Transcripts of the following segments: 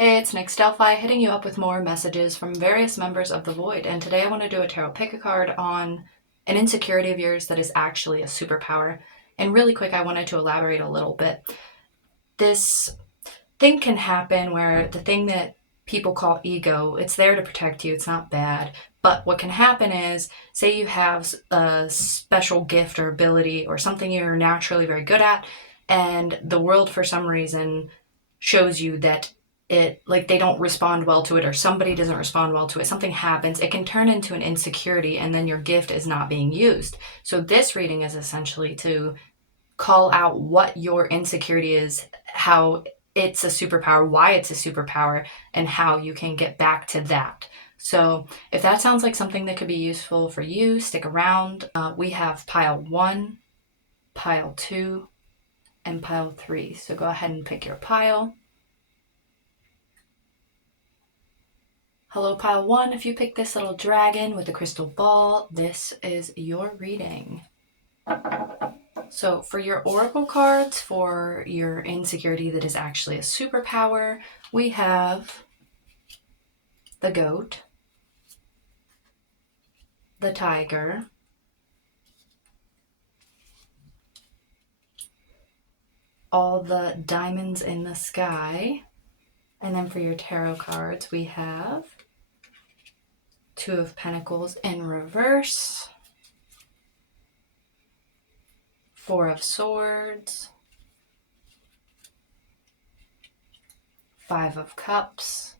Hey, it's Nick Delphi hitting you up with more messages from various members of the Void, and today I want to do a tarot pick a card on an insecurity of yours that is actually a superpower. And really quick, I wanted to elaborate a little bit. This thing can happen where the thing that people call ego, it's there to protect you, it's not bad. But what can happen is, say you have a special gift or ability or something you're naturally very good at, and the world for some reason shows you that they don't respond well to it, or somebody doesn't respond well to it, something happens, it can turn into an insecurity, and then your gift is not being used. So this reading is essentially to call out what your insecurity is, how it's a superpower, why it's a superpower, and how you can get back to that. So if that sounds like something that could be useful for you, stick around. We have pile 1, pile 2, and pile 3. So go ahead and pick your pile. Hello, pile 1. If you pick this little dragon with a crystal ball, this is your reading. So for your oracle cards for your insecurity that is actually a superpower, we have the goat, the tiger, all the diamonds in the sky, and then for your tarot cards, we have Two of Pentacles in reverse, Four of Swords, Five of Cups,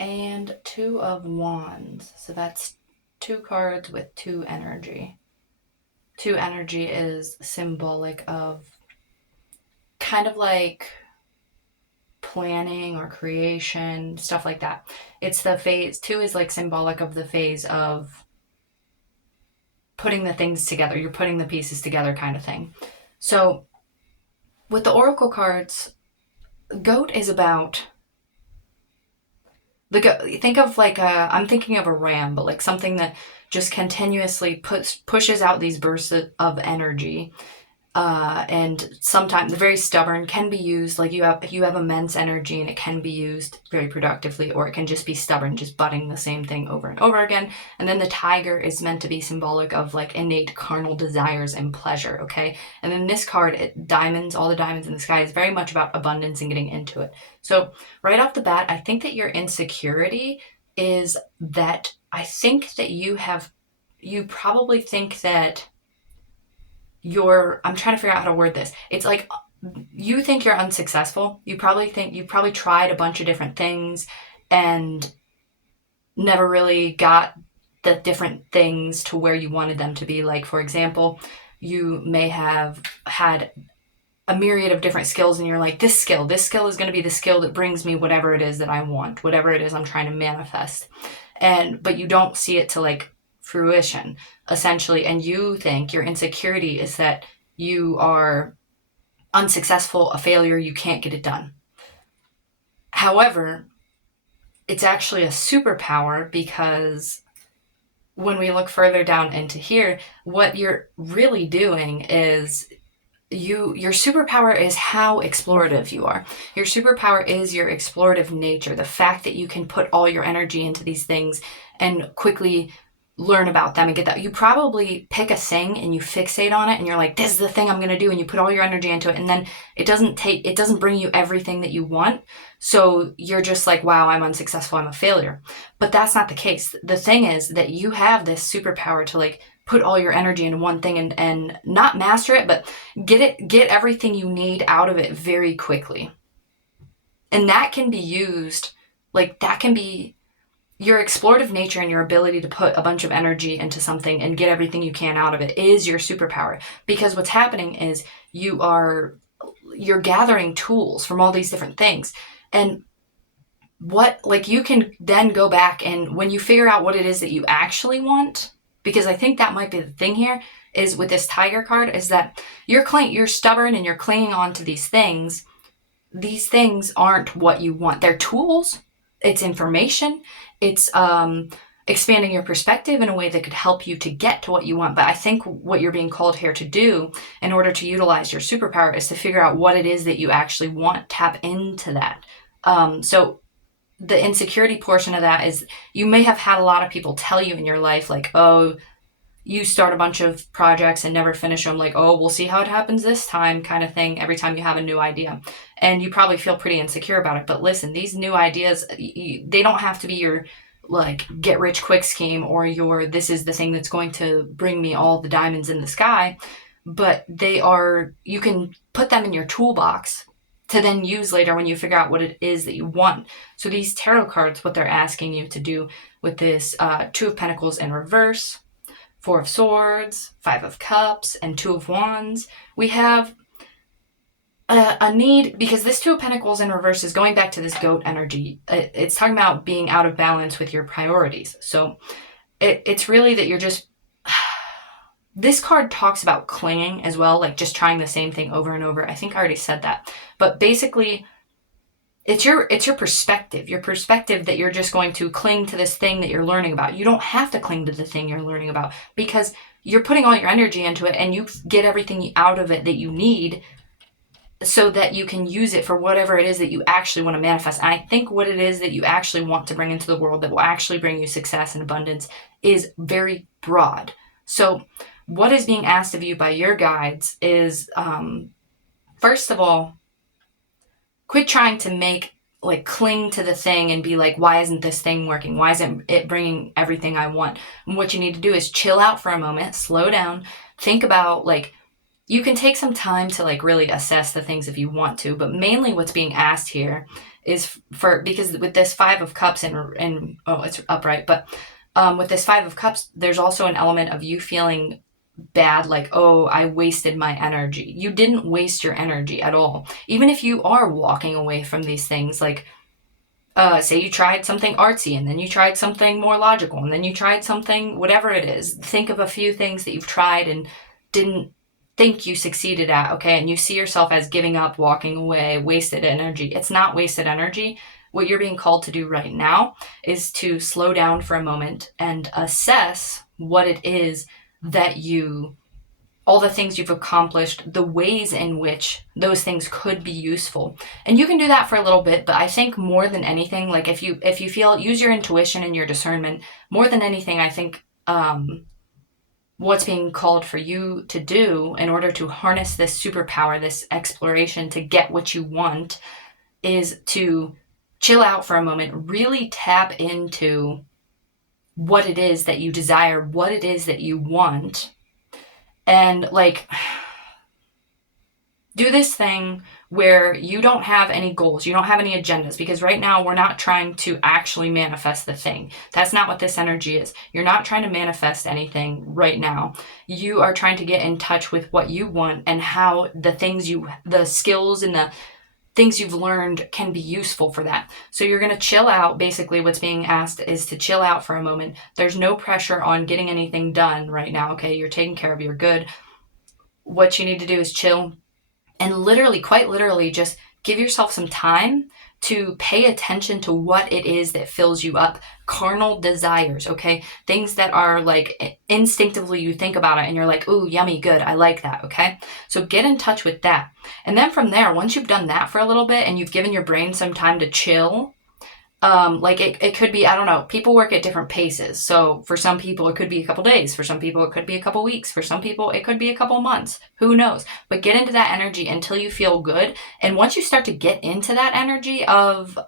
and Two of Wands. So that's 2 cards with 2 energy. 2 energy is symbolic of kind of like planning or creation, stuff like that. It's the phase. 2 is like symbolic of the phase of putting the things together. You're putting the pieces together kind of thing. So with the oracle cards, goat is about the goat. Think of like I'm thinking of a ram, but like something that just continuously pushes out these bursts of energy. And sometimes the very stubborn can be used, like you have immense energy and it can be used very productively, or it can just be stubborn, just butting the same thing over and over again. And then the tiger is meant to be symbolic of like innate carnal desires and pleasure, okay? And then this card, all the diamonds in the sky, is very much about abundance and getting into it. So right off the bat, I think that your insecurity is that you probably think that I'm trying to figure out how to word this. It's like you think you're unsuccessful. You probably tried a bunch of different things and never really got the different things to where you wanted them to be. Like, for example, you may have had a myriad of different skills and you're like, this skill is going to be the skill that brings me whatever it is that I want, whatever it is I'm trying to manifest. But you don't see it to like fruition, essentially, and you think your insecurity is that you are unsuccessful, a failure, you can't get it done. However, it's actually a superpower, because when we look further down into here, what you're really doing is your superpower is how explorative you are. Your superpower is your explorative nature, the fact that you can put all your energy into these things and quickly learn about them and get that. You probably pick a thing and you fixate on it and you're like, this is the thing I'm going to do, and you put all your energy into it, and then it doesn't bring you everything that you want. So you're just like, wow, I'm unsuccessful, I'm a failure. But that's not the case. The thing is that you have this superpower to like put all your energy into one thing and not master it, but get everything you need out of it very quickly. And that can be used, that can be your explorative nature, and your ability to put a bunch of energy into something and get everything you can out of it is your superpower. Because what's happening is you're gathering tools from all these different things. And you can then go back, and when you figure out what it is that you actually want, because I think that might be the thing here, is with this tiger card, is that you're stubborn and you're clinging on to these things. These things aren't what you want. They're tools. It's information. It's expanding your perspective in a way that could help you to get to what you want. But I think what you're being called here to do in order to utilize your superpower is to figure out what it is that you actually want. Tap into that. So the insecurity portion of that is you may have had a lot of people tell you in your life, like, oh, you start a bunch of projects and never finish them, like, oh, we'll see how it happens this time kind of thing every time you have a new idea. And you probably feel pretty insecure about it. But listen, these new ideas, they don't have to be your like get rich quick scheme or your this is the thing that's going to bring me all the diamonds in the sky. But they are, you can put them in your toolbox to then use later when you figure out what it is that you want. So these tarot cards, what they're asking you to do with this Two of Pentacles in reverse, Four of Swords, Five of Cups, and Two of Wands, we have a need, because this Two of Pentacles in reverse is going back to this goat energy. It's talking about being out of balance with your priorities. So it's really that you're just... This card talks about clinging as well, like just trying the same thing over and over. I think I already said that. But basically, it's your perspective. Your perspective that you're just going to cling to this thing that you're learning about. You don't have to cling to the thing you're learning about because you're putting all your energy into it and you get everything out of it that you need so that you can use it for whatever it is that you actually want to manifest. And I think what it is that you actually want to bring into the world that will actually bring you success and abundance is very broad. So what is being asked of you by your guides is, first of all, quit trying to cling to the thing and be like, why isn't this thing working? Why isn't it bringing everything I want? And what you need to do is chill out for a moment, slow down, think about, you can take some time to really assess the things if you want to, but mainly what's being asked here is because with this Five of Cups and it's upright, but with this Five of Cups, there's also an element of you feeling bad, like, oh, I wasted my energy. You didn't waste your energy at all. Even if you are walking away from these things, say you tried something artsy and then you tried something more logical and then you tried something, whatever it is, think of a few things that you've tried and didn't think you succeeded at, okay? And you see yourself as giving up, walking away, wasted energy. It's not wasted energy. What you're being called to do right now is to slow down for a moment and assess what it is that all the things you've accomplished, the ways in which those things could be useful. And you can do that for a little bit, but I think more than anything, if you feel, use your intuition and your discernment. More than anything, I think what's being called for you to do in order to harness this superpower, this exploration to get what you want, is to chill out for a moment, really tap into what it is that you desire, what it is that you want, and do this thing where you don't have any goals, you don't have any agendas, because right now we're not trying to actually manifest the thing. That's not what this energy is. You're not trying to manifest anything right now. You are trying to get in touch with what you want and how the skills and the things you've learned can be useful for that. So you're going to chill out. Basically, what's being asked is to chill out for a moment. There's no pressure on getting anything done right now, okay? You're taken care of, you're good. What you need to do is chill and literally, quite literally, just give yourself some time to pay attention to what it is that fills you up. Carnal desires, okay? Things that are instinctively you think about it and you're like, ooh, yummy, good, I like that, okay? So get in touch with that. And then from there, once you've done that for a little bit and you've given your brain some time to chill, it could be, I don't know, people work at different paces. So for some people, it could be a couple days. For some people, it could be a couple weeks. For some people, it could be a couple months. Who knows? But get into that energy until you feel good. And once you start to get into that energy of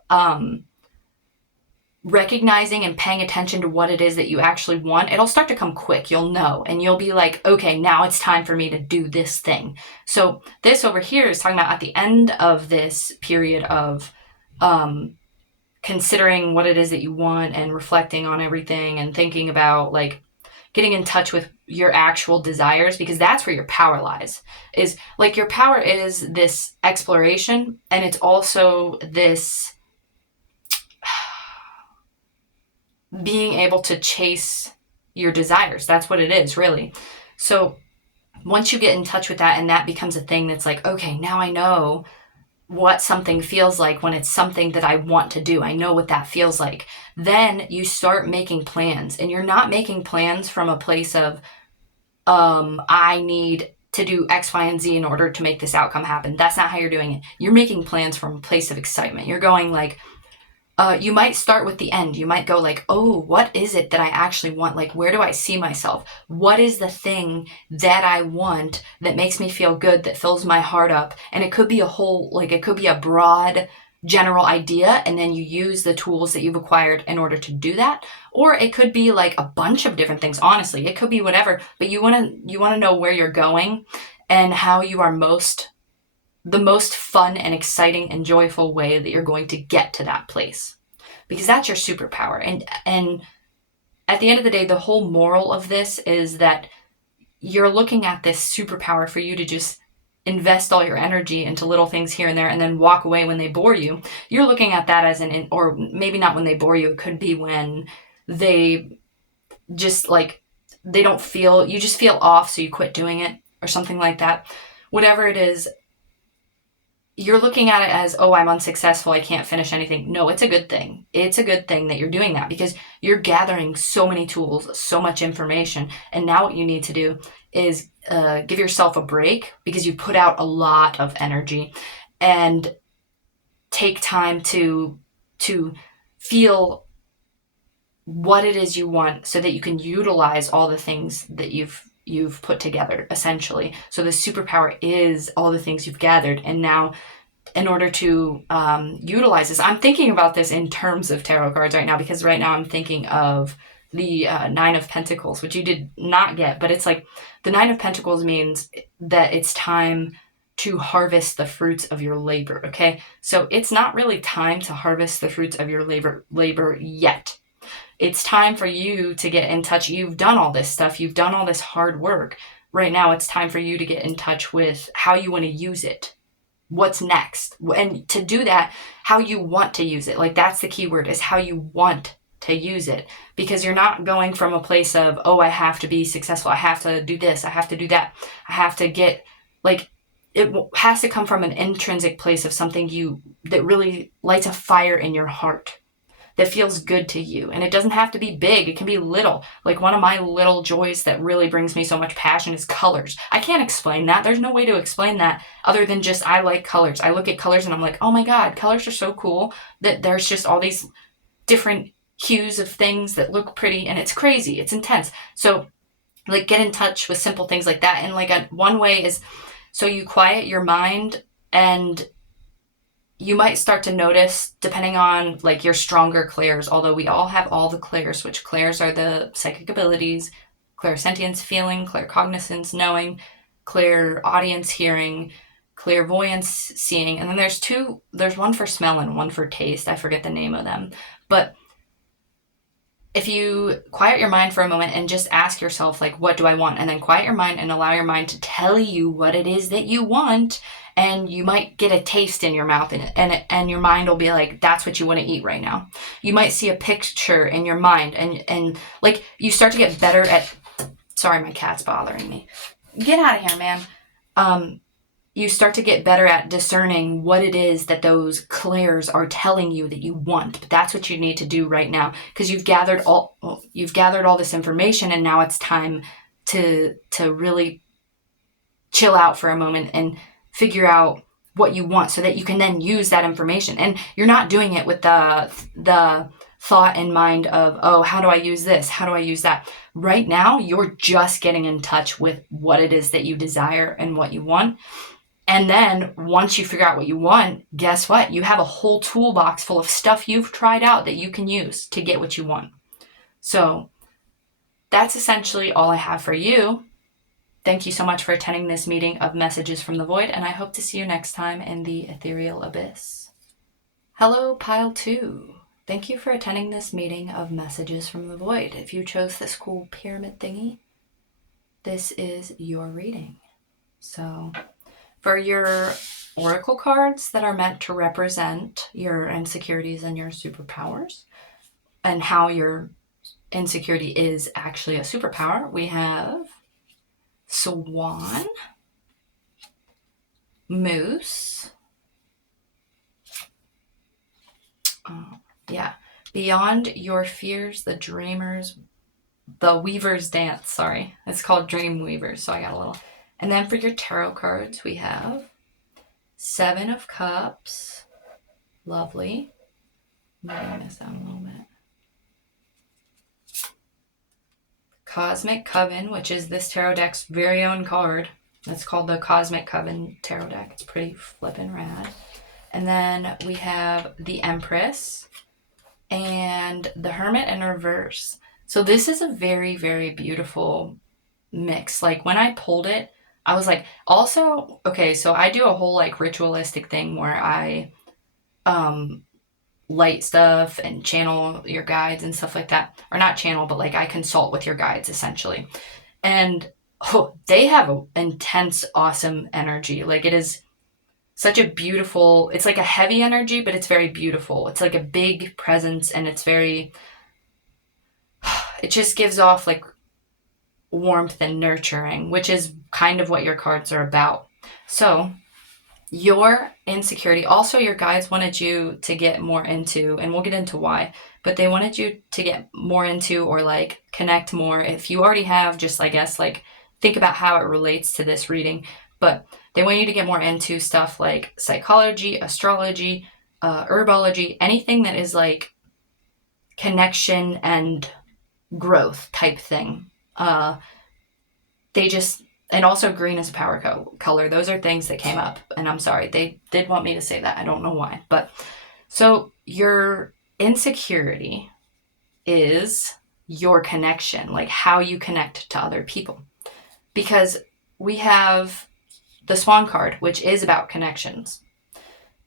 recognizing and paying attention to what it is that you actually want, it'll start to come quick. You'll know. And you'll be like, okay, now it's time for me to do this thing. So this over here is talking about at the end of this period of considering what it is that you want and reflecting on everything and thinking about getting in touch with your actual desires, because that's where your power lies. Is your power is this exploration, and it's also this being able to chase your desires. That's what it is, really. So once you get in touch with that and that becomes a thing that's okay, now I know what something feels like when it's something that I want to do. I know what that feels like. Then you start making plans, and you're not making plans from a place of, I need to do X, Y, and Z in order to make this outcome happen. That's not how you're doing it. You're making plans from a place of excitement. You're going like, you might start with the end. You might go like, oh, what is it that I actually want? Like, where do I see myself? What is the thing that I want that makes me feel good, that fills my heart up? And it could be a whole, like, it could be a broad general idea, and then you use the tools that you've acquired in order to do that. Or it could be like a bunch of different things. Honestly, it could be whatever, but you want to know where you're going and how you are the most fun and exciting and joyful way that you're going to get to that place, because that's your superpower. And at the end of the day, the whole moral of this is that you're looking at this superpower for you to just invest all your energy into little things here and there and then walk away when they bore you. You're looking at that as or maybe not when they bore you. It could be when they just like, they don't feel, you just feel off, so you quit doing it or something like that. Whatever it is, you're looking at it as, oh, I'm unsuccessful, I can't finish anything. No, it's a good thing. It's a good thing that you're doing that, because you're gathering so many tools, so much information. And now what you need to do is give yourself a break, because you put out a lot of energy, and take time to feel what it is you want, so that you can utilize all the things that you've put together, essentially. So the superpower is all the things you've gathered. And now, in order to utilize this, I'm thinking about this in terms of tarot cards right now, because right now I'm thinking of the Nine of Pentacles, which you did not get, but it's like the Nine of Pentacles means that it's time to harvest the fruits of your labor. Okay, so it's not really time to harvest the fruits of your labor yet. It's time for you to get in touch. You've done all this stuff. You've done all this hard work. Right now, it's time for you to get in touch with how you want to use it. What's next? And to do that, how you want to use it. Like, that's the key word, is how you want to use it. Because you're not going from a place of, oh, I have to be successful. I have to do this. I have to do that. I have to get, like, it has to come from an intrinsic place of something that really lights a fire in your heart, that feels good to you. And it doesn't have to be big. It can be little. Like, one of my little joys that really brings me so much passion is colors. I can't explain that. There's no way to explain that other than just, I like colors. I look at colors and I'm like, oh my God, colors are so cool, that there's just all these different hues of things that look pretty, and it's crazy. It's intense. So, like, get in touch with simple things like that. And like, one way is, so you quiet your mind, and you might start to notice, depending on like your stronger clairs, although we all have all the clairs, which clairs are the psychic abilities: clairsentience, feeling; claircognizance, knowing; clairaudience, hearing; clairvoyance, seeing. And then there's one for smell and one for taste. I forget the name of them. But if you quiet your mind for a moment and just ask yourself, like, what do I want? And then quiet your mind and allow your mind to tell you what it is that you want. And you might get a taste in your mouth, and your mind will be like, that's what you want to eat right now. You might see a picture in your mind, and like, you start to get better at, sorry, my cat's bothering me. Get out of here, man. You start to get better at discerning what it is that those clairs are telling you that you want. But that's what you need to do right now, because you've gathered all this information, and now it's time to really chill out for a moment and figure out what you want, so that you can then use that information. And you're not doing it with the thought in mind of, oh, how do I use this? How do I use that? Right now, you're just getting in touch with what it is that you desire and what you want. And then once you figure out what you want, guess what? You have a whole toolbox full of stuff you've tried out that you can use to get what you want. So that's essentially all I have for you. Thank you so much for attending this meeting of Messages from the Void, and I hope to see you next time in the Ethereal Abyss. Hello, Pile 2. Thank you for attending this meeting of Messages from the Void. If you chose this cool pyramid thingy, this is your reading. So, for your oracle cards that are meant to represent your insecurities and your superpowers, and how your insecurity is actually a superpower, we have Swan, Moose, Yeah. Beyond your fears, the weavers dance, sorry. It's called Dream Weavers, so I got a little. And then for your tarot cards, we have Seven of Cups. Lovely. Moving this down a little bit. Cosmic Coven, which is this tarot deck's very own card. It's called the Cosmic Coven tarot deck. It's pretty flippin' rad. And then we have the Empress and the Hermit in reverse. So this is a very, very beautiful mix. Like when I pulled it, I was like, also, okay, so I do a whole like ritualistic thing where I light stuff and channel your guides and stuff like that. Or not channel, but like I consult with your guides essentially. And they have an intense, awesome energy. Like it is such a beautiful, it's like a heavy energy, but it's very beautiful. It's like a big presence and it's very, it just gives off like warmth and nurturing, which is kind of what your cards are about. So your insecurity, also your guides wanted you to get more into, and we'll get into why, but they wanted you to get more into or like connect more. If you already have, just I guess like think about how it relates to this reading, but they want you to get more into stuff like psychology, astrology, herbology, anything that is like connection and growth type thing. They just, and also green is a power color. Those are things that came up, and I'm sorry, they did want me to say that. I don't know why, but so your insecurity is your connection, like how you connect to other people, because we have the Swan card, which is about connections,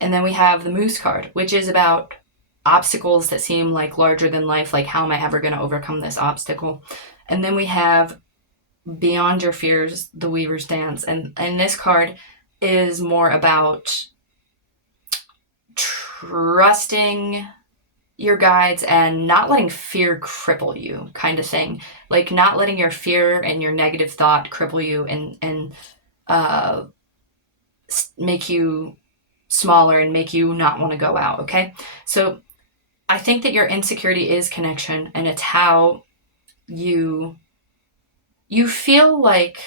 and then we have the Moose card, which is about obstacles that seem like larger than life, like how am I ever going to overcome this obstacle, and then we have Beyond Your Fears, the Weaver's Dance. And this card is more about trusting your guides and not letting fear cripple you, kind of thing. Like not letting your fear and your negative thought cripple you and make you smaller and make you not want to go out, okay? So I think that your insecurity is connection, and it's how you feel like,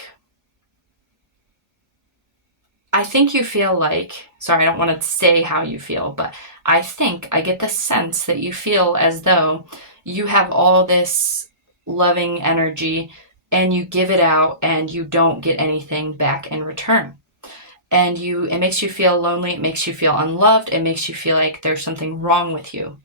I think you feel like, sorry, I don't want to say how you feel, but I think I get the sense that you feel as though you have all this loving energy and you give it out and you don't get anything back in return. And it makes you feel lonely, it makes you feel unloved, it makes you feel like there's something wrong with you.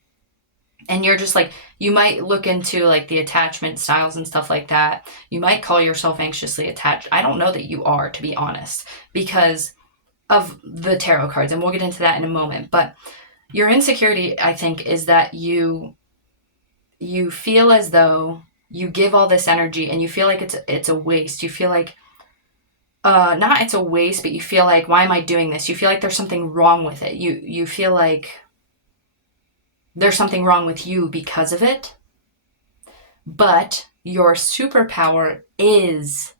And you're just like, you might look into like the attachment styles and stuff like that. You might call yourself anxiously attached. I don't know that you are, to be honest, because of the tarot cards. And we'll get into that in a moment. But your insecurity, I think, is that you feel as though you give all this energy and you feel like it's a waste. You feel like, not it's a waste, but you feel like, why am I doing this? You feel like there's something wrong with it. You feel like there's something wrong with you because of it. But your superpower is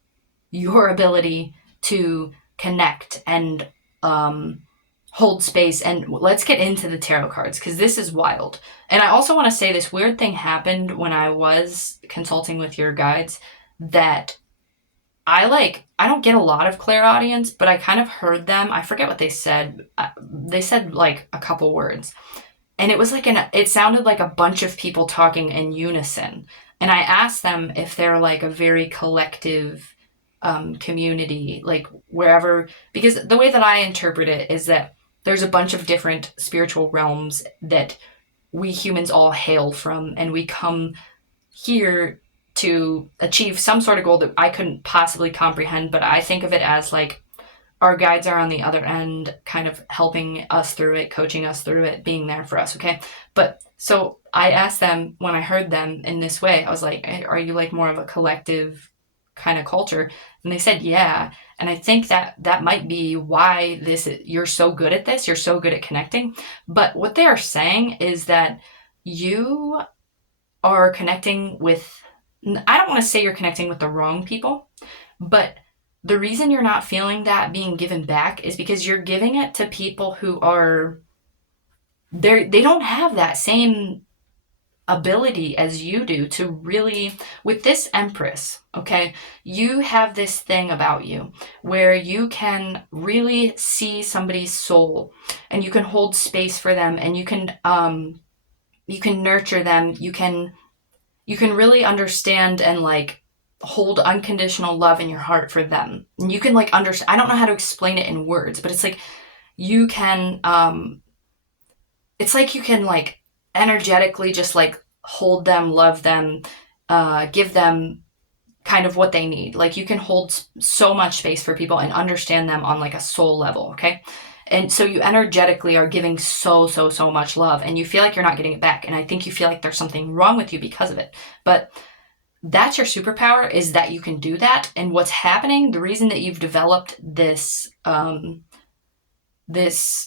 your ability to connect and hold space. And let's get into the tarot cards, because this is wild. And I also want to say this weird thing happened when I was consulting with your guides, that I don't get a lot of clairaudience, but I kind of heard them. I forget what they said. They said like a couple words. And it was like it sounded like a bunch of people talking in unison. And I asked them if they're like a very collective community, like wherever, because the way that I interpret it is that there's a bunch of different spiritual realms that we humans all hail from, and we come here to achieve some sort of goal that I couldn't possibly comprehend, but I think of it as like our guides are on the other end, kind of helping us through it, coaching us through it, being there for us, okay? But so I asked them, when I heard them in this way, I was like, are you like more of a collective kind of culture? And they said, yeah. And I think that might be why you're so good at this, you're so good at connecting. But what they are saying is that you are connecting with, I don't want to say you're connecting with the wrong people, but the reason you're not feeling that being given back is because you're giving it to people who are they don't have that same ability as you do to really, with this Empress, okay, you have this thing about you where you can really see somebody's soul, and you can hold space for them, and you can nurture them, you can really understand and like hold unconditional love in your heart for them. And you can like understand, I don't know how to explain it in words, but it's like you can it's like you can like energetically just like hold them, love them, give them kind of what they need. Like you can hold so much space for people and understand them on like a soul level, okay? And so you energetically are giving so much love, and you feel like you're not getting it back. And I think you feel like there's something wrong with you because of it. But that's your superpower, is that you can do that. And what's happening, the reason that you've developed this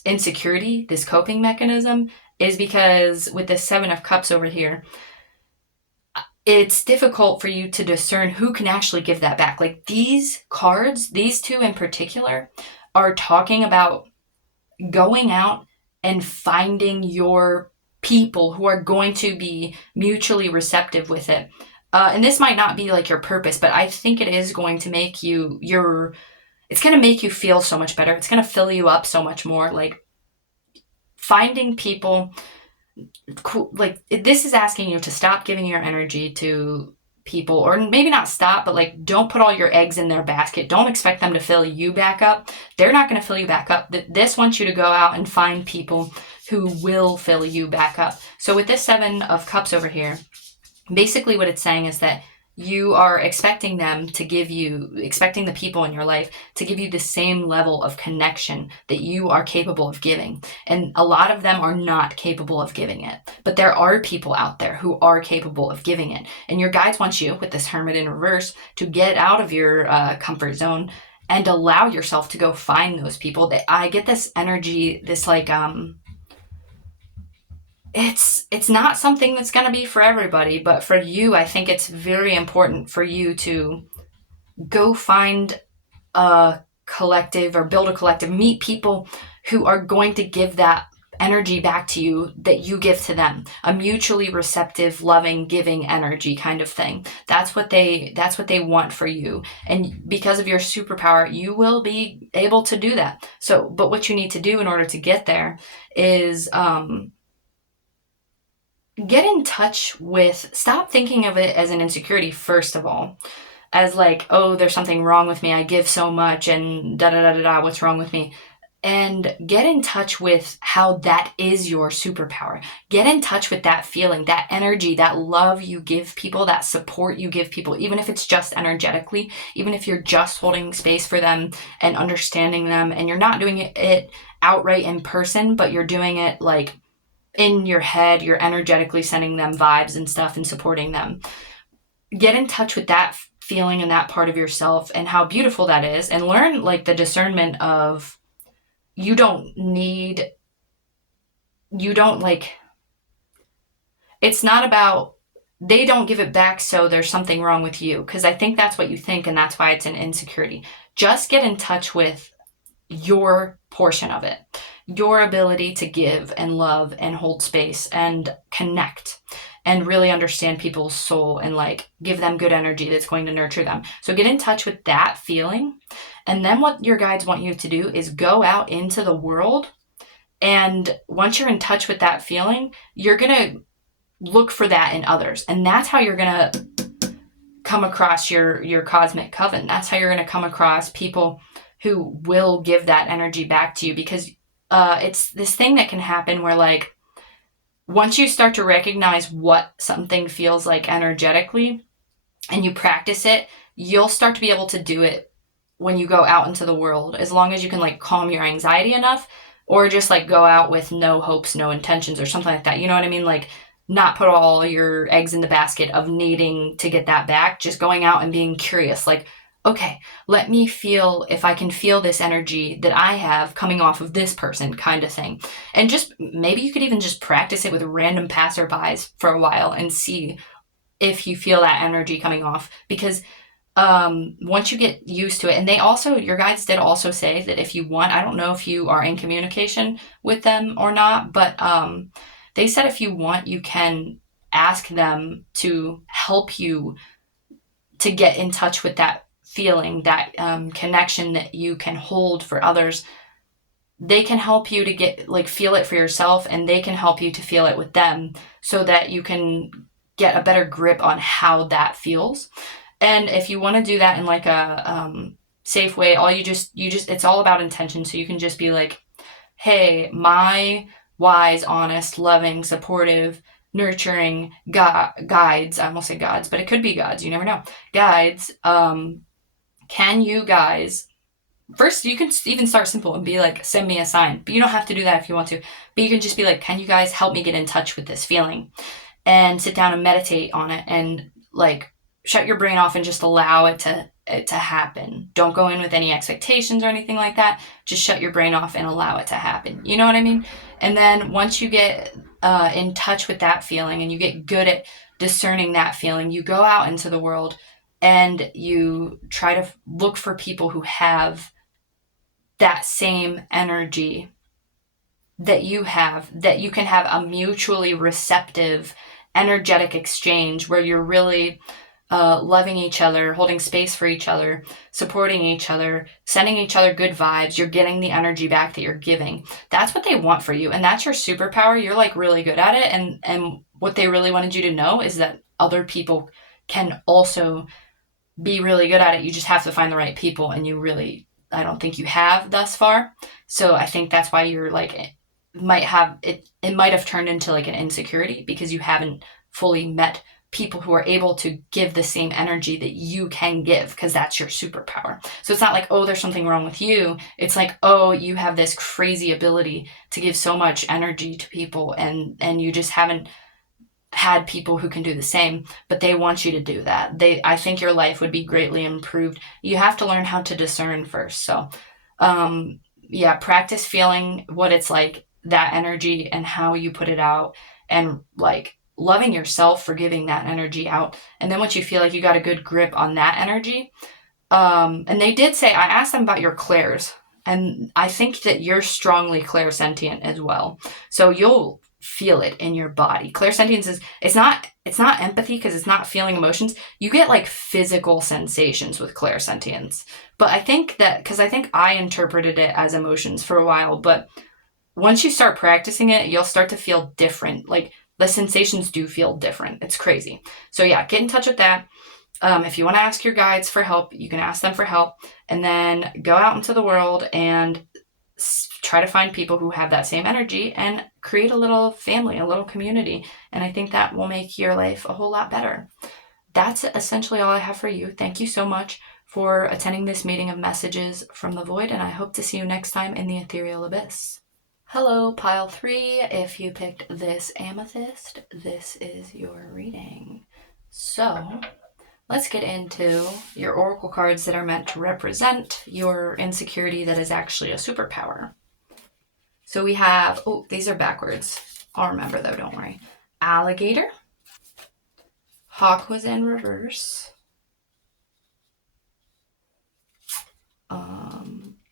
insecurity, this coping mechanism, is because with this Seven of Cups over here, it's difficult for you to discern who can actually give that back. Like these cards, these two in particular, are talking about going out and finding your people who are going to be mutually receptive with it. And this might not be like your purpose, but I think it is going to make it's going to make you feel so much better. It's going to fill you up so much more. Like finding people, like this is asking you to stop giving your energy to people, or maybe not stop, but like don't put all your eggs in their basket. Don't expect them to fill you back up. They're not going to fill you back up. This wants you to go out and find people who will fill you back up. So with this Seven of Cups over here, basically what it's saying is that you are expecting expecting the people in your life to give you the same level of connection that you are capable of giving. And a lot of them are not capable of giving it. But there are people out there who are capable of giving it. And your guides want you, with this Hermit in reverse, to get out of your comfort zone and allow yourself to go find those people. I get this energy, this like it's not something that's going to be for everybody, but for you, I think it's very important for you to go find a collective or build a collective, meet people who are going to give that energy back to you that you give to them, a mutually receptive, loving, giving energy kind of thing. That's what they want for you. And because of your superpower, you will be able to do that. So, but what you need to do in order to get there is get in touch with, stop thinking of it as an insecurity, first of all, as like, oh, there's something wrong with me, I give so much and da da da da da, what's wrong with me? And get in touch with how that is your superpower. Get in touch with that feeling, that energy, that love you give people, that support you give people, even if it's just energetically, even if you're just holding space for them and understanding them, and you're not doing it outright in person, but you're doing it like in your head, you're energetically sending them vibes and stuff and supporting them. Get in touch with that feeling and that part of yourself and how beautiful that is, and learn like the discernment of you don't like, it's not about they don't give it back, so there's something wrong with you, because I think that's what you think, and that's why it's an insecurity. Just get in touch with your portion of it, your ability to give and love and hold space and connect and really understand people's soul and like give them good energy that's going to nurture them. So get in touch with that feeling. And then what your guides want you to do is go out into the world. And once you're in touch with that feeling, you're going to look for that in others. And that's how you're going to come across your cosmic coven. That's how you're going to come across people who will give that energy back to you, because it's this thing that can happen where like once you start to recognize what something feels like energetically and you practice it, you'll start to be able to do it when you go out into the world, as long as you can like calm your anxiety enough, or just like go out with no hopes, no intentions or something like that. You know what I mean? Like not put all your eggs in the basket of needing to get that back, just going out and being curious, like, okay, let me feel if I can feel this energy that I have coming off of this person kind of thing. And just maybe you could even just practice it with random passerbys for a while and see if you feel that energy coming off. Because once you get used to it, and they also, your guides did also say that if you want, I don't know if you are in communication with them or not, but they said if you want, you can ask them to help you to get in touch with that feeling, that connection that you can hold for others. They can help you to get, like, feel it for yourself, and they can help you to feel it with them so that you can get a better grip on how that feels. And if you want to do that in like a safe way, it's all about intention. So you can just be like, hey, my wise, honest, loving, supportive, nurturing guides, I almost say gods, but it could be gods, you never know, guides, can you guys, first you can even start simple and be like, send me a sign, but you don't have to do that if you want to, but you can just be like, can you guys help me get in touch with this feeling, and sit down and meditate on it, and like shut your brain off and just allow it to happen. Don't go in with any expectations or anything like that. Just shut your brain off and allow it to happen. You know what I mean? And then once you get in touch with that feeling and you get good at discerning that feeling, you go out into the world and you try to look for people who have that same energy that you have, that you can have a mutually receptive, energetic exchange where you're really loving each other, holding space for each other, supporting each other, sending each other good vibes. You're getting the energy back that you're giving. That's what they want for you. And that's your superpower. You're like really good at it. And what they really wanted you to know is that other people can also be really good at it. You just have to find the right people. And I don't think you have thus far. So I think that's why you're like, might have turned into like an insecurity, because you haven't fully met people who are able to give the same energy that you can give, because that's your superpower. So it's not like, oh, there's something wrong with you. It's like, oh, you have this crazy ability to give so much energy to people, and you just haven't had people who can do the same, but they want you to do that. I think your life would be greatly improved. You have to learn how to discern first. So yeah, practice feeling what it's like, that energy, and how you put it out, and like loving yourself for giving that energy out. And then once you feel like you got a good grip on that energy, and they did say, I asked them about your clairs, and I think that you're strongly clairsentient as well. So you'll feel it in your body. Clairsentience is, it's not empathy, because it's not feeling emotions. You get like physical sensations with clairsentience. But I think that, because I think I interpreted it as emotions for a while, but once you start practicing it, you'll start to feel different. Like the sensations do feel different. It's crazy. So yeah, get in touch with that. If you want to ask your guides for help, you can ask them for help, and then go out into the world and try to find people who have that same energy and create a little family, a little community. And I think that will make your life a whole lot better. That's essentially all I have for you. Thank you so much for attending this meeting of messages from the void, and I hope to see you next time in the ethereal abyss. Hello, pile 3. If you picked this amethyst, this is your reading. So let's get into your oracle cards that are meant to represent your insecurity that is actually a superpower. So we have, oh, these are backwards. I'll remember though, don't worry. Alligator. Hawk was in reverse.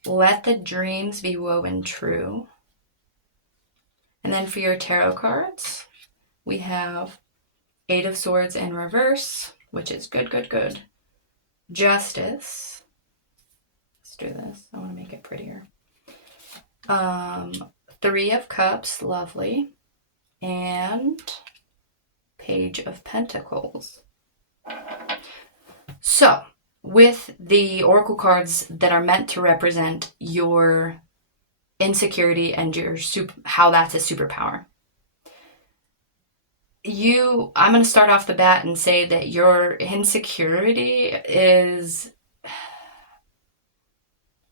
Let the dreams be woven true. And then for your tarot cards, we have Eight of Swords in reverse, which is good, good, good. Justice. Let's do this. I want to make it prettier. Three of Cups, lovely. And Page of Pentacles. So, with the oracle cards that are meant to represent your insecurity and how that's a superpower, I'm going to start off the bat and say that your insecurity is,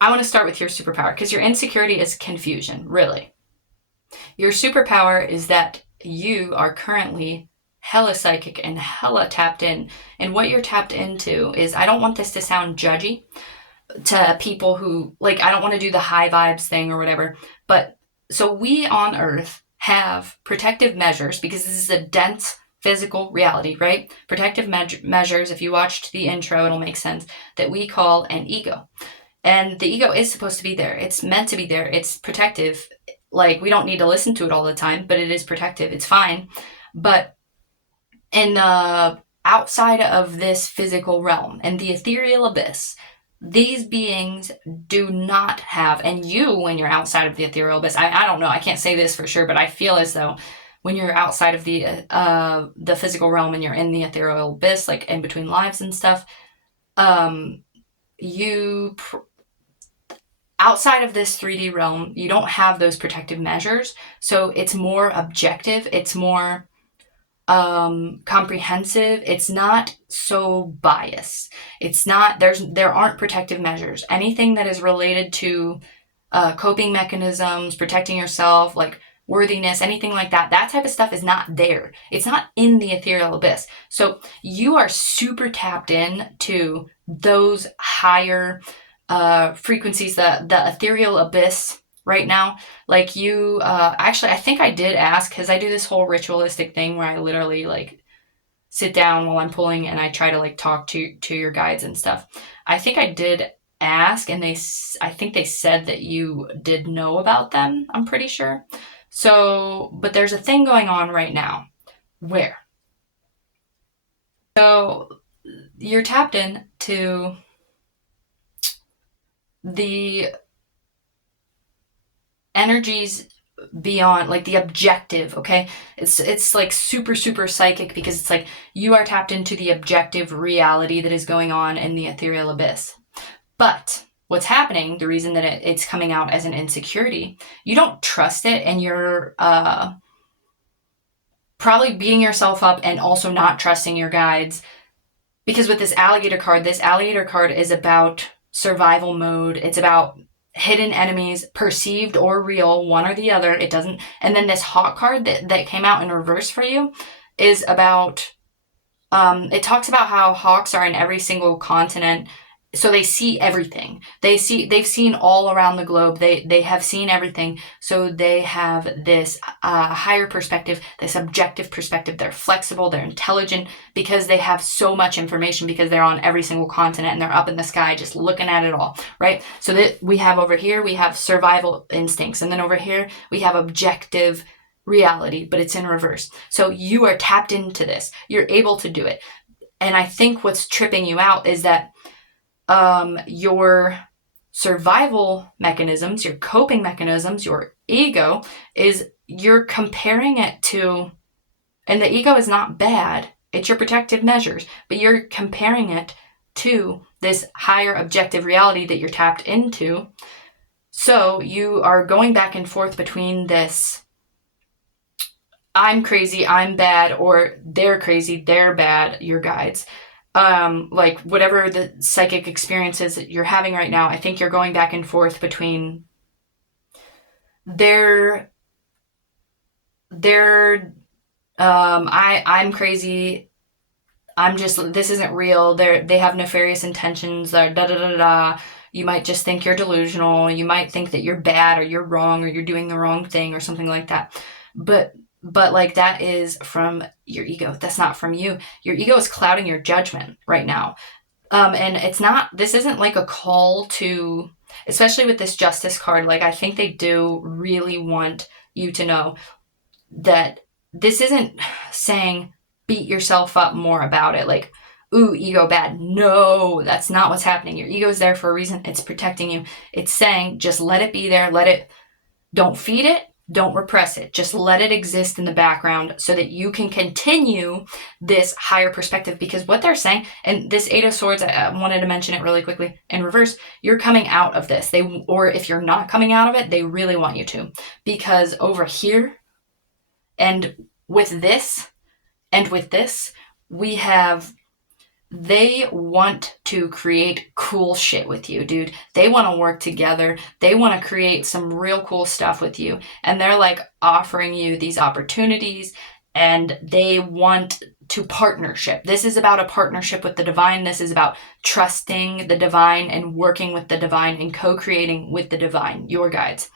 I want to start with your superpower, because your insecurity is confusion, really. Your superpower is that you are currently hella psychic and hella tapped in. And what you're tapped into is, I don't want this to sound judgy to people who, like, I don't want to do the high vibes thing or whatever, but so we on Earth have protective measures, because this is a dense physical reality, right? Protective measures, if you watched the intro, it'll make sense, that we call an ego. And the ego is supposed to be there. It's meant to be there. It's protective. Like, we don't need to listen to it all the time, but it is protective. It's fine. But in the outside of this physical realm and the ethereal abyss, these beings do not have, and you, when you're outside of the ethereal abyss, I don't know, I can't say this for sure, but I feel as though when you're outside of the physical realm and you're in the ethereal abyss, like in between lives and stuff, outside of this 3D realm, you don't have those protective measures, so it's more objective, it's more comprehensive. It's not so biased. It's not, there aren't protective measures. Anything that is related to coping mechanisms, protecting yourself, like worthiness, anything like that, that type of stuff is not there. It's not in the ethereal abyss. So you are super tapped in to those higher frequencies, the ethereal abyss right now. Like, you actually, I think I did ask, because I do this whole ritualistic thing where I literally like sit down while I'm pulling and I try to like talk to your guides and stuff. I think I did ask, and I think they said that you did know about them, I'm pretty sure. So, but there's a thing going on right now where, so you're tapped in to the energies beyond, like, the objective, okay? It's like super, super psychic, because it's like you are tapped into the objective reality that is going on in the ethereal abyss. But what's happening, the reason that it's coming out as an insecurity, you don't trust it, and you're probably beating yourself up and also not trusting your guides, because with this alligator card is about survival mode. It's about hidden enemies, perceived or real, one or the other. It doesn't. And then this hawk card that came out in reverse for you is about, it talks about how hawks are in every single continent. So they see everything. They've seen all around the globe. They have seen everything. So they have this higher perspective, this objective perspective. They're flexible, they're intelligent, because they have so much information, because they're on every single continent and they're up in the sky just looking at it all, right? So that we have over here, we have survival instincts. And then over here, we have objective reality, but it's in reverse. So you are tapped into this. You're able to do it. And I think what's tripping you out is that your survival mechanisms, your coping mechanisms, your ego, is you're comparing it to, and the ego is not bad, it's your protective measures, but you're comparing it to this higher objective reality that you're tapped into. So you are going back and forth between this, I'm crazy, I'm bad, or they're crazy, they're bad, your guides. Like, whatever the psychic experiences that you're having right now, I think you're going back and forth between I'm crazy, I'm just, this isn't real, they have nefarious intentions, da da da da. You might just think you're delusional, you might think that you're bad, or you're wrong, or you're doing the wrong thing, or something like that. But like, that is from your ego. That's not from you. Your ego is clouding your judgment right now. And this isn't like a call to, especially with this justice card, like, I think they do really want you to know that this isn't saying beat yourself up more about it. Like, ooh, ego bad. No, that's not what's happening. Your ego is there for a reason. It's protecting you. It's saying, just let it be there. Don't feed it. Don't repress it. Just let it exist in the background so that you can continue this higher perspective. Because what they're saying, and this Eight of Swords, I wanted to mention it really quickly in reverse, you're coming out of this. Or if you're not coming out of it, they really want you to. Because over here, and with this, we have, they want to create cool shit with you, dude. They want to work together. They want to create some real cool stuff with you. And they're like offering you these opportunities, and they want to partnership. This is about a partnership with the divine. This is about trusting the divine and working with the divine and co-creating with the divine, your guides.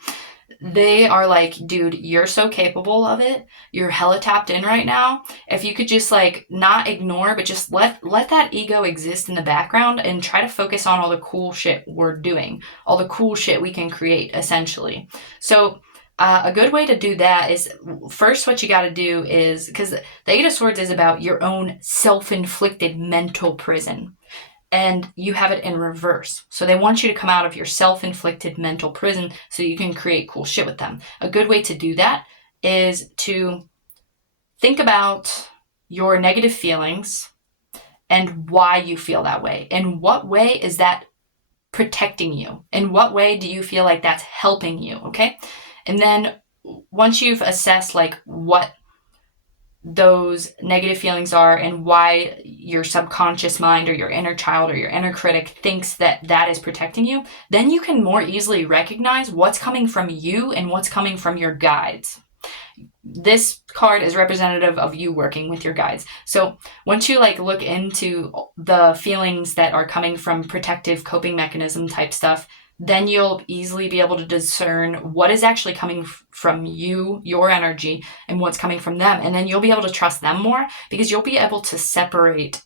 they are like, dude, you're so capable of it. You're hella tapped in right now. If you could just like not ignore, but just let that ego exist in the background and try to focus on all the cool shit we're doing, all the cool shit we can create, essentially. So a good way to do that is first what you got to do is, because the Eight of Swords is about your own self-inflicted mental prison, and you have it in reverse. So they want you to come out of your self-inflicted mental prison so you can create cool shit with them. A good way to do that is to think about your negative feelings and why you feel that way. In what way is that protecting you? In what way do you feel like that's helping you? Okay. And then once you've assessed like what those negative feelings are and why your subconscious mind or your inner child or your inner critic thinks that that is protecting you, then you can more easily recognize what's coming from you and what's coming from your guides. This card is representative of you working with your guides. So once you like look into the feelings that are coming from protective coping mechanism type stuff, then you'll easily be able to discern what is actually coming from you, your energy, and what's coming from them. And then you'll be able to trust them more because you'll be able to separate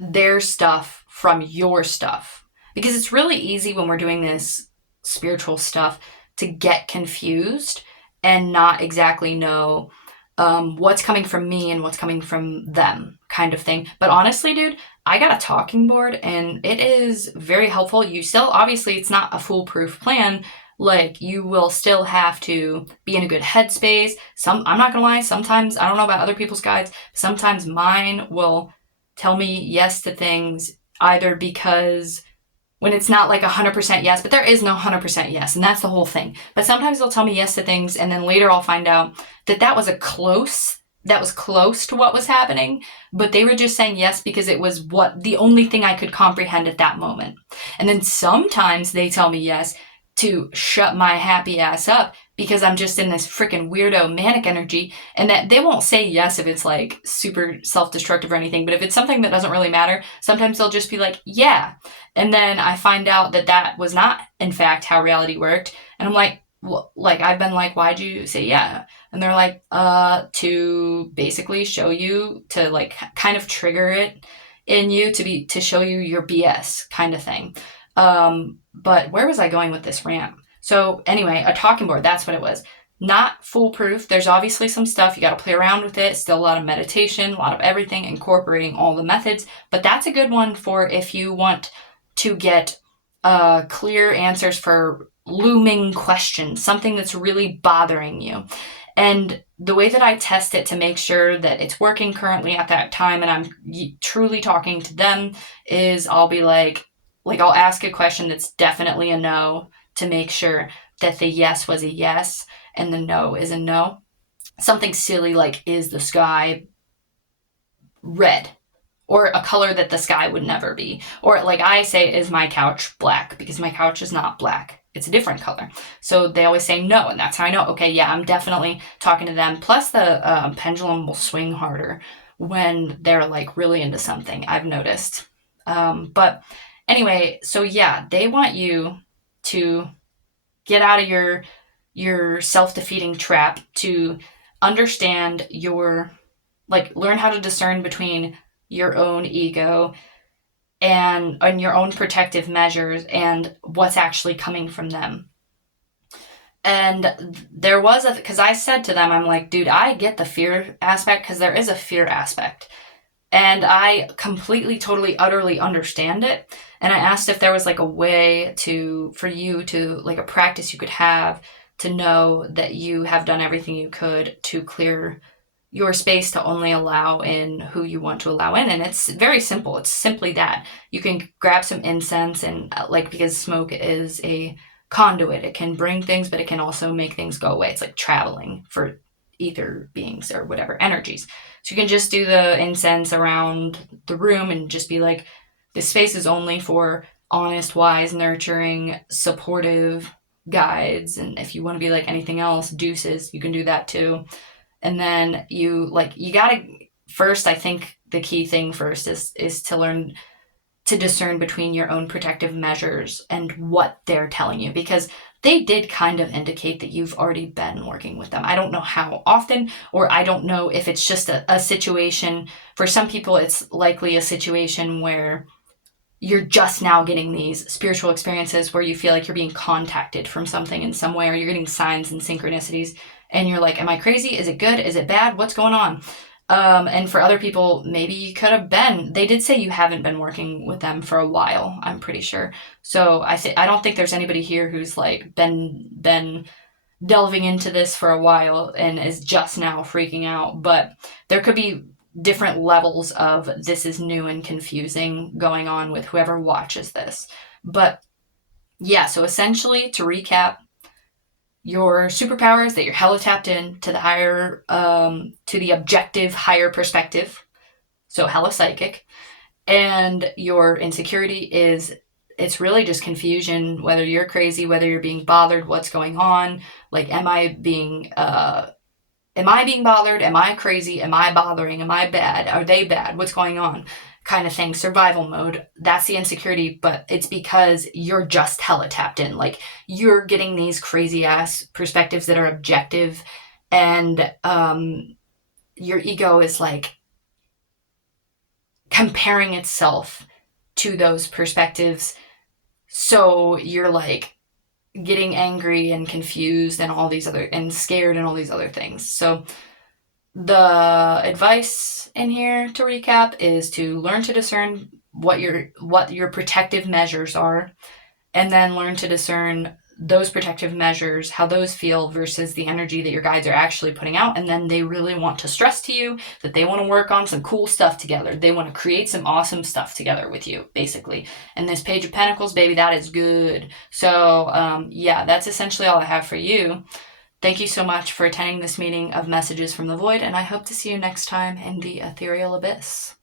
their stuff from your stuff. Because it's really easy when we're doing this spiritual stuff to get confused and not exactly know what's coming from me and what's coming from them, kind of thing. But honestly, dude, I got a talking board and it is very helpful. You still, obviously, it's not a foolproof plan. Like, you will still have to be in a good headspace. I'm not gonna lie, sometimes, I don't know about other people's guides, sometimes mine will tell me yes to things either because when it's not like 100% yes, but there is no 100% yes, and that's the whole thing. But sometimes they'll tell me yes to things, and then later I'll find out that that was close to what was happening, but they were just saying yes because it was the only thing I could comprehend at that moment. And then sometimes they tell me yes to shut my happy ass up because I'm just in this freaking weirdo manic energy, and that they won't say yes if it's like super self-destructive or anything, but if it's something that doesn't really matter, sometimes they'll just be like, yeah. And then I find out that that was not, in fact, how reality worked. And I'm like, I've been like, why'd you say yeah? And they're like, to basically show you, to like kind of trigger it in you to show you your BS kind of thing. But where was I going with this rant? So anyway, a talking board, that's what it was. Not foolproof. There's obviously some stuff. You got to play around with it. Still a lot of meditation, a lot of everything, incorporating all the methods. But that's a good one for if you want to get clear answers for looming questions, something that's really bothering you. And the way that I test it to make sure that it's working currently at that time and I'm truly talking to them is I'll be like I'll ask a question that's definitely a no to make sure that the yes was a yes and the no is a no. Something silly like, is the sky red? Or a color that the sky would never be. Or like I say, is my couch black? Because my couch is not black. It's a different color. So they always say no, and that's how I know, okay, yeah, I'm definitely talking to them. Plus the pendulum will swing harder when they're like really into something, I've noticed. But anyway, so yeah, they want you to get out of your self-defeating trap, to understand learn how to discern between your own ego and your own protective measures and what's actually coming from them. And there was because I said to them, I'm like, dude, I get the fear aspect because there is a fear aspect. And I completely, totally, utterly understand it. And I asked if there was like a way for you to, like a practice you could have to know that you have done everything you could to clear your space to only allow in who you want to allow in. And it's very simple. It's simply that. You can grab some incense and because smoke is a conduit, it can bring things, but it can also make things go away. It's like traveling for ether beings or whatever energies. So you can just do the incense around the room and just be like, this space is only for honest, wise, nurturing, supportive guides. And if you want to be like anything else, deuces, you can do that too. And then you gotta first, I think the key thing first is to learn to discern between your own protective measures and what they're telling you, because they did kind of indicate that you've already been working with them. I don't know how often, or I don't know if it's just a situation. For some people, it's likely a situation where you're just now getting these spiritual experiences where you feel like you're being contacted from something in some way, or you're getting signs and synchronicities, and you're like, am I crazy? Is it good? Is it bad? What's going on? And for other people, maybe you could have been. They did say you haven't been working with them for a while, I'm pretty sure. So I don't think there's anybody here who's like been delving into this for a while and is just now freaking out. But there could be different levels of this is new and confusing going on with whoever watches this. But yeah, so essentially to recap, your superpowers that you're hella tapped in to the higher, to the objective higher perspective, so hella psychic, and your insecurity is, it's really just confusion, whether you're crazy, whether you're being bothered, what's going on, like am I being bothered? Am I crazy? Am I bothering? Am I bad? Are they bad? What's going on? Kind of thing. Survival mode. That's the insecurity, but it's because you're just hella tapped in. Like you're getting these crazy ass perspectives that are objective, and your ego is like comparing itself to those perspectives. So you're like getting angry and confused and all these other, and scared and all these other things. So the advice in here, to recap, is to learn to discern what your protective measures are, and then learn to discern those protective measures, how those feel versus the energy that your guides are actually putting out. And then they really want to stress to you that they want to work on some cool stuff together. They want to create some awesome stuff together with you, basically. And this Page of Pentacles, baby, that is good. So yeah, that's essentially all I have for you. Thank you so much for attending this meeting of Messages from the Void, and I hope to see you next time in the Ethereal Abyss.